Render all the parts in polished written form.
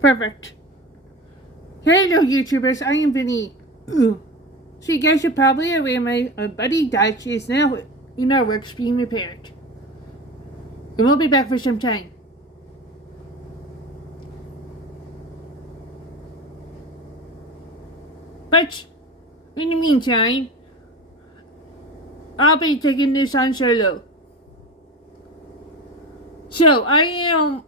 Perfect. Hello, YouTubers. I am Vinnie. So you guys are probably aware my buddy Dutch is now in our works being repaired. And we'll be back for some time. But in the meantime, I'll be taking this on solo. So I am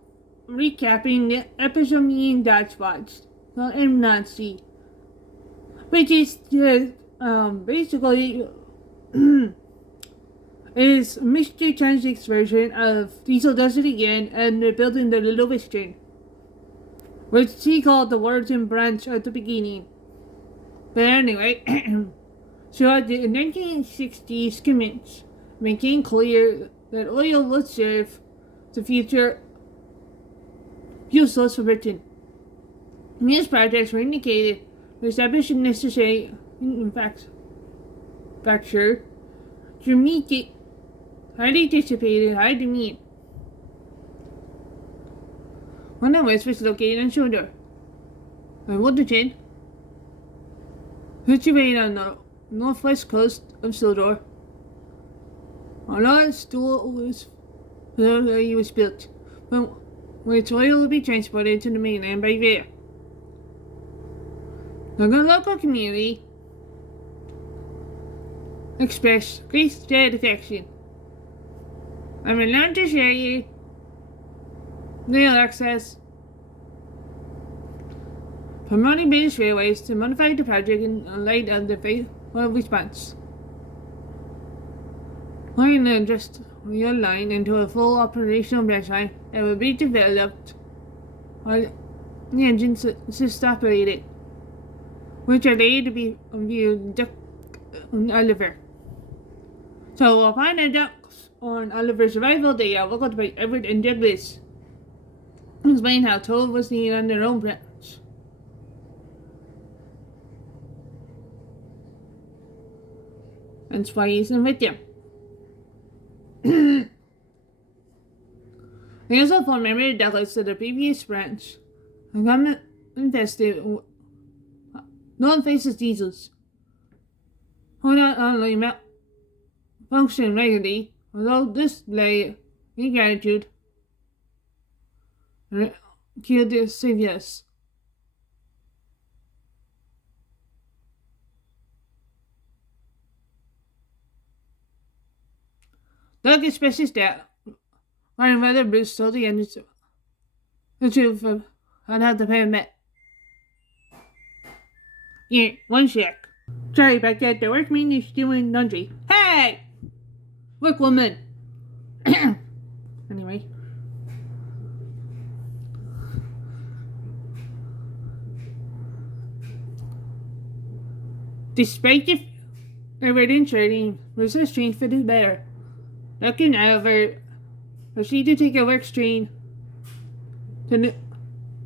recapping the episode me and Dutch watched on M-Nazi, which is basically is Mystery Transit's version of Diesel Does It Again, and they're building the Little Western, which he called the Warden branch at the beginning. But anyway, so the 1960s commence, making clear that oil would serve the future fuel source for Britain. These projects were indicated to establish a necessary manufacture to meet the highly anticipated high demand. One of which was located on Shoulder, and Woodton, situated on the northwest coast of Sodor. Although it still was built, but which oil will be transported to the mainland by rail. The local community expressed great satisfaction. I'm allowed to share you rail access, promoting British Railways to modify the project in light of the faithful response. Line and just rail line into a full operational branch line that will be developed while the engine is operated, which are later to be viewed on Oliver. So upon the ducks on Oliver's arrival, they are welcomed by Everett and Douglas, explain how toll was needed on their own branch. That's why he's in with them. They also formed member of Douglas to the previous branch and come invested non faces diesels. Who not only function regularly, although this lay ingratitude killed the saviors. Doug expresses that my mother Bruce told the end the truth of how the pair met. Yeah, one sec. Sorry about that, the workman is doing laundry. Hey! Workwoman! Anyway. Despite the written trading was a strain for the better. Looking over, proceeded to take a work strain to the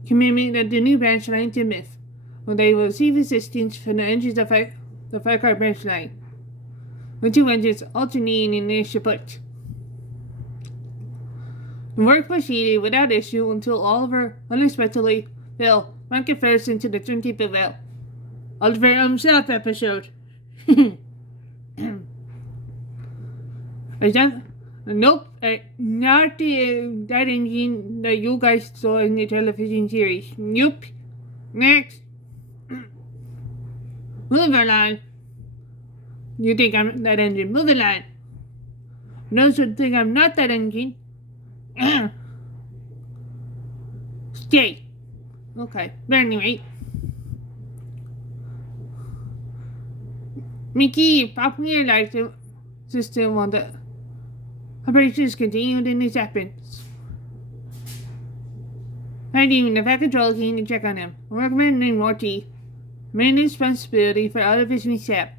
commitment of the new branch line to Myth, when they will receive assistance from the engines of the five-car branch line, with two engines alternating in their support. The work proceeded without issue until Oliver unexpectedly fell market first into the turntable valve. Oliver himself episode. Is that? Nope, not that engine that you guys saw in the television series. Nope. Next. Move along. You think I'm that engine? Move along. Those who think I'm not that engine. Stay. Okay, but anyway. Mickey, popular system on the operations continued in its absence. Finding the Fat Control came to check on him. A workman named Morty, main responsibility for Oliver's mishap,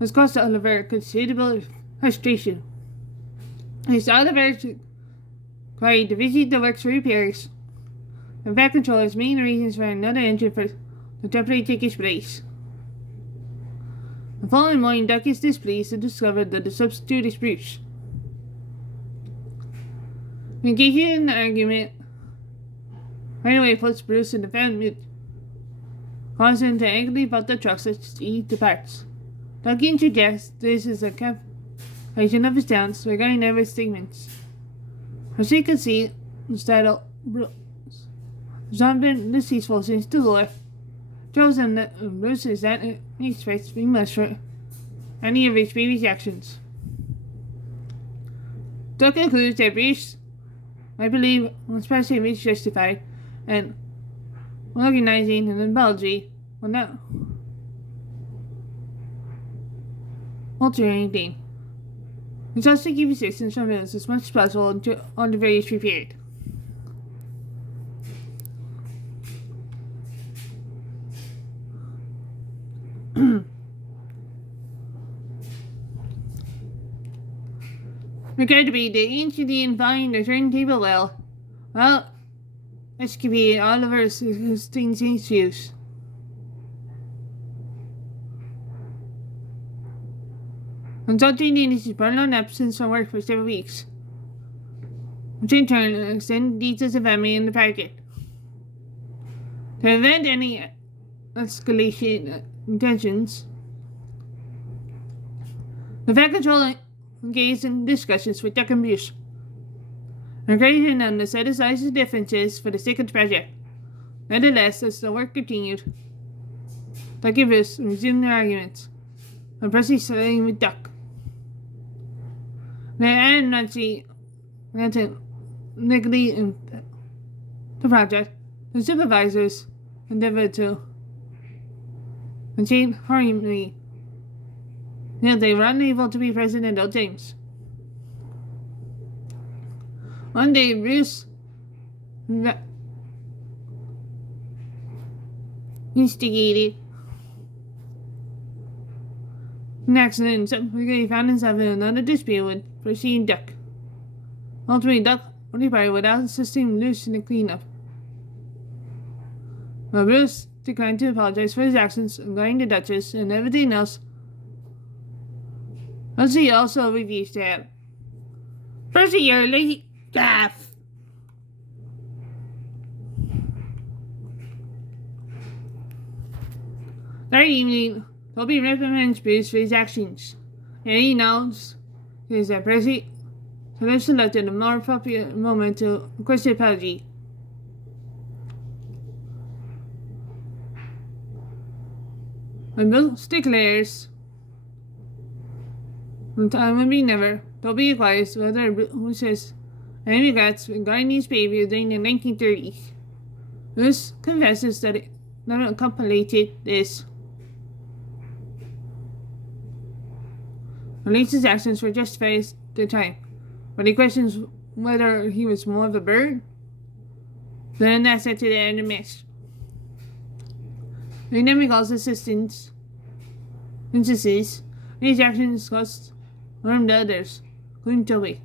has caused Oliver considerable frustration. His Oliver tried to visit the works for repairs. The Fat Control has main reasons for another engine for the temporary take his place. The following morning, Duck is displeased to discover that the substitute is Bruce. Engaging in an argument Right away puts Bruce in the fan mute, causing him to angrily about the trucks as he departs. Ducky interjects this is a confirmation of his doubts regarding Everett's statements. As you can see, instead Bruce has been deceitful since the lore. Shows him that Bruce is that he expects to be much for any of his previous actions. Duck concludes that Bruce, I believe, especially if it's justified, and organizing an apology will not alter anything. It's also to keep assistance from us as much as possible on the various prepared. Regard to be the incident finding the turntable well, this could be Oliver's things issues. Consulting in his prolonged absence from work for several weeks, which in turn extended details of family in the packet. To prevent any escalation intentions, the Fed Control engaged in discussions with Duck and Bruce, encouraging them to set aside the differences for the sake of the project. Nevertheless, as the work continued, Duck and Bruce resumed their arguments, and Percy siding with Duck. They and Nancy negatively in the project. The supervisors endeavored to maintain harmony, yet they were unable to be present at all times. One day, Bruce instigated an accident, subsequently found himself in another dispute with Percy and Duck. Ultimately, Duck only parted without assisting Bruce in the cleanup. But Bruce declined to apologize for his actions regarding the Duchess and everything else, as he also refused to help. Percy, you're lazy gaff. That evening, Toby reprimands Bruce for his actions, and he knows that Percy should have selected a more appropriate moment to request an apology. When Bruce declares the time will be never, Toby inquires whether Bruce has any regrets regarding his behavior during the 1930s. Bruce confesses that it never contemplated this. Believes his actions were justified at the time, but he questions whether he was more of a bird than an asset to the NMS. He then recalls instances these actions caused harm to others, including Toby.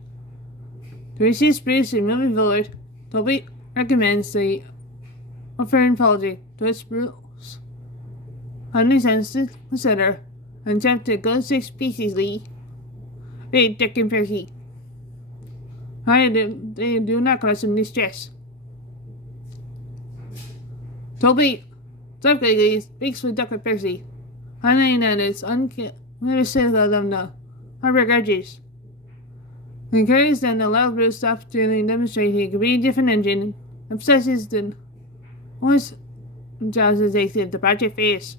To resist Bruce in moving forward, Toby recommends they offer an apology to his Bruce, finally sends to consider and attempt to go 6 species they Duck and Percy. They do not cause him distress. Toby subsequently speaks with Duck and Percy, highlighting that it's unrealistic of them to harbor grudges. He encourages them to allow Bruce to stop to demonstrate he could be a different engine, emphasizes the always jobs as they said the project phase.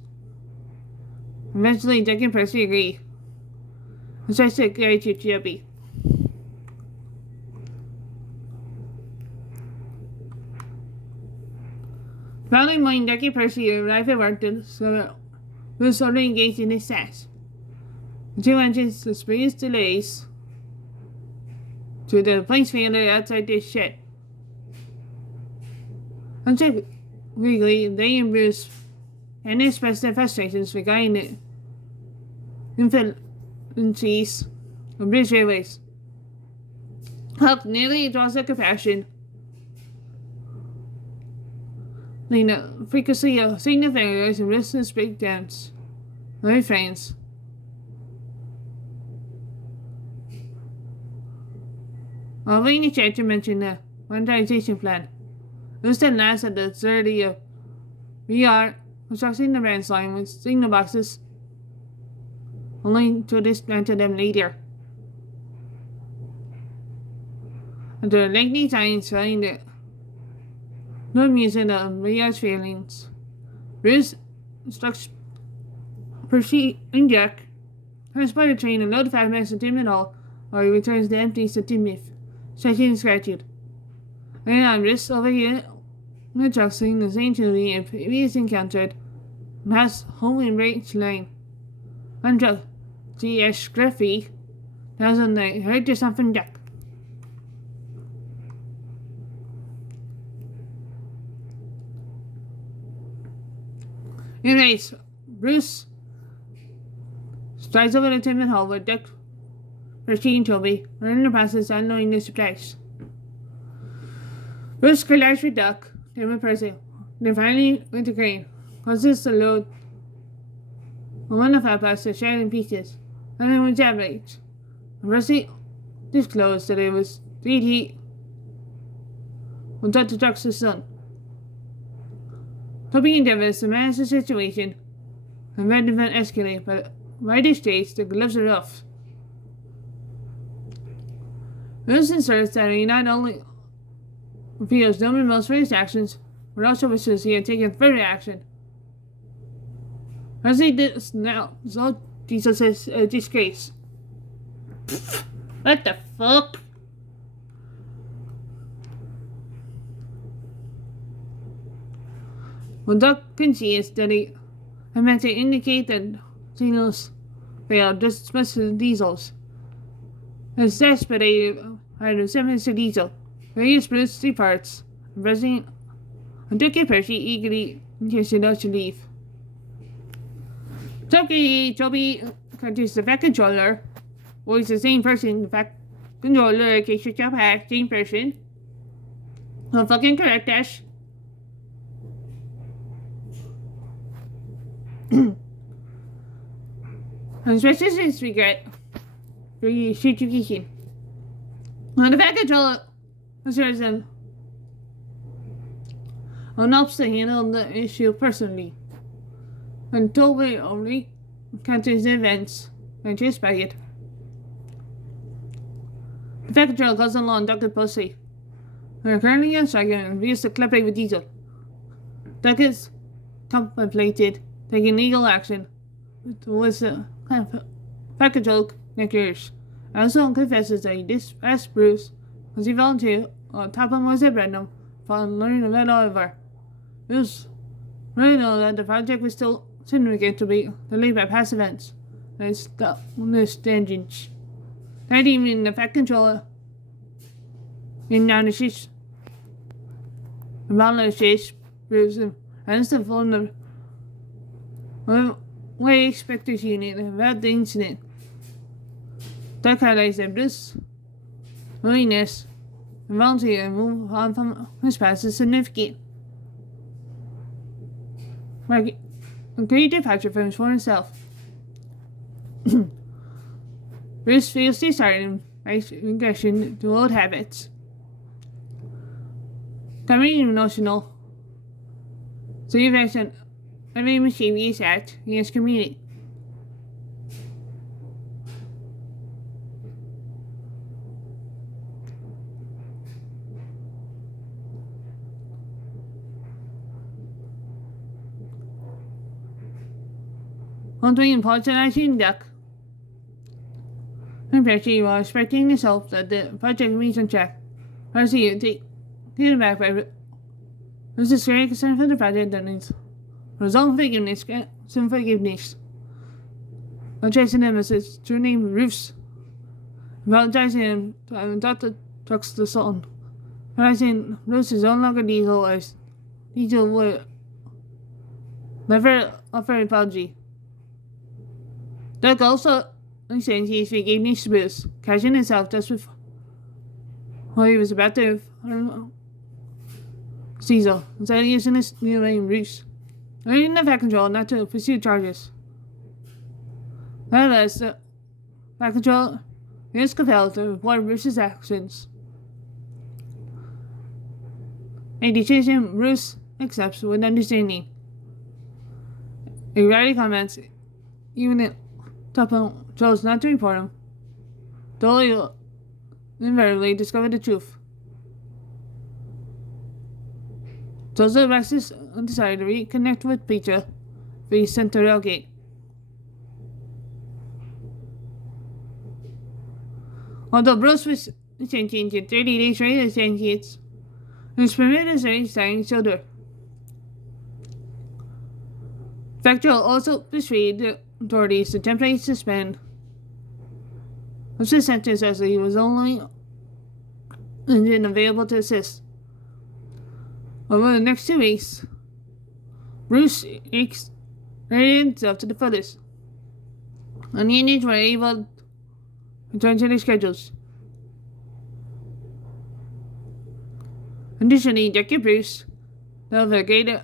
Eventually, Duck and Percy agree and tries to carry to Chubby. Following morning, Duck and Percy arrive at work to discover Bruce already engaged in his task. The two engines experience delays to the plane's failure outside their shed. Untypically, they and Bruce and express their frustrations regarding the inefficiencies of British Railways. Huck nearly draws their compassion. The frequency of signal failures and restless breakdowns of their trains. While Vinnie tried to mention the modernization plan, Bruce then laughs at the absurdity of VR constructing the branch line with signal boxes, only to dismantle them later. After a lengthy time trying to not music of VR's feelings, Bruce instructs Percy and Jack transport the train and load the 5 minutes to Tim and Hall, while he returns the empties to Timothy, stretching his gratitude. And on Bruce over here, the truck seeing the same Julie and previously encountered, and has home in Branch Lane. And truck G.S. Griffey, that's when they heard to something Jack. Anyways, Bruce strides over to Tim and Hall with Dick, Percy, and Toby, are in the process of unloading the supplies. Bruce collides with Duck, Tim, and Percy. They finally went to Crane, causes the load on one of our parts to shatter in pieces, and then went outraged. Percy disclosed that it was 3D when Dr. Duck's son. Toby endeavors to manage the situation and prevent the event escalate, but by this stage the gloves are off. Bruce inserts that he not only feels no remorse for his actions, but also wishes he had taken further action. As he did now, so Jesus is a disgrace. What the fuck? When Doc concedes that he meant to indicate that signals failed just as much as diesels. As desperate out of 7 Mr. Diesel, various Bruce departs, and President and Dick and Percy eagerly insisted us to leave. Toby counters the Fat Controller, was the same person, the Fat Controller, in case you jump hack, same person. Don't fucking correct us. And expresses his regret for the situation. And the Fat Controller assures him and helps to handle the issue personally. And Toby only counters the events and just by it. The Fat Controller goes along Duck and Pussy. They are currently on strike and refuse to collaborate with Diesel. Duck is contemplated taking legal action towards the Fat Controller next years. Also confesses that he dispatched Bruce because he volunteered on top of Moses Brandon upon learning about Oliver. Bruce really know that the project was still significant to be delayed by past events. And it's the tangents. That evening, the Fat Controller in down the shish. Around the shish, Bruce and the phone the way expectors unit about the incident. That highlights that Bruce's willingness to volunteer and move on from his past is significant. Like a great departure from his former self. Bruce feels disheartened by regression to old habits. Becoming emotional, so he affects an every mischievous act against community. Antoine apologizing Duck and Percy while expecting his hope that the project remains on track. Percy taken back by this is very concern for the project that needs result forgiveness, some forgiveness. Addressing him as his true name, Roofs. Apologizing him to Dr. Trucks the Sultan. Realizing Roofs is no longer Diesel as Diesel would never offer apology. Doug also sends his forgiveness to Bruce, catching himself just before he was about to Caesar, instead of using his new name, Bruce. Urging the Fat Control not to pursue charges. Nevertheless, the Fat Control is compelled to report Bruce's actions. A decision Bruce accepts with understanding. He rarely comments, even if Tupper chose not to report him. Though he will invariably discover the truth. It also Rex's desire to reconnect with Peter via Central Gate. Although Bruce was sentenced to 30 days later sentence, he was permitted to stay in shoulder. Factual also persuaded the authorities to temporarily suspend his sentence as he was only engine available to assist. Over the next 2 weeks, Bruce readied himself to the fullest, and the Indians were able to return to their schedules. Additionally, Jack and Bruce developed a greater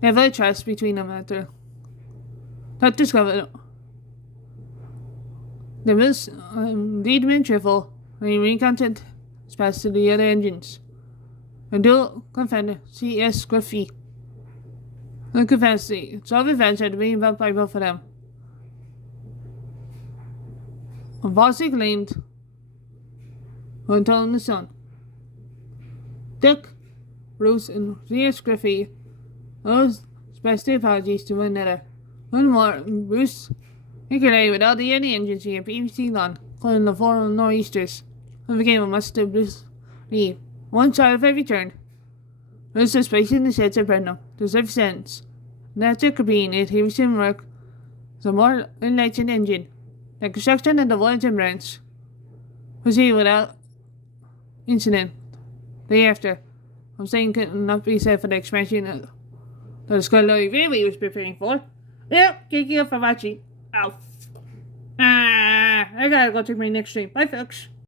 level of trust between them after that discovered there was indeed been truthful when he recounted his past to the other engines. A dual confederate C.S. Griffey and Confederacy. Solve events had been about Bible for them. And falsely claimed when told in the sun. Dick, Bruce, and C.S. Griffey owes special apologies to one another. One more, Bruce reconnected with all the other engines he had previously done, including the 4 Nor'easters, and became a must-do Bruce leave. One side of every turn. Bruce was placed in the sheds of Brenham to serve sentence, and after completing it, he resumed work as a more enlightened engine. The construction of the Voyager branch proceeded without incident. Thereafter, I'm saying could not be said for the expansion that the Scarlet really was preparing for. Well, thank you for watching. Ow. I gotta go check my next stream. Bye, folks.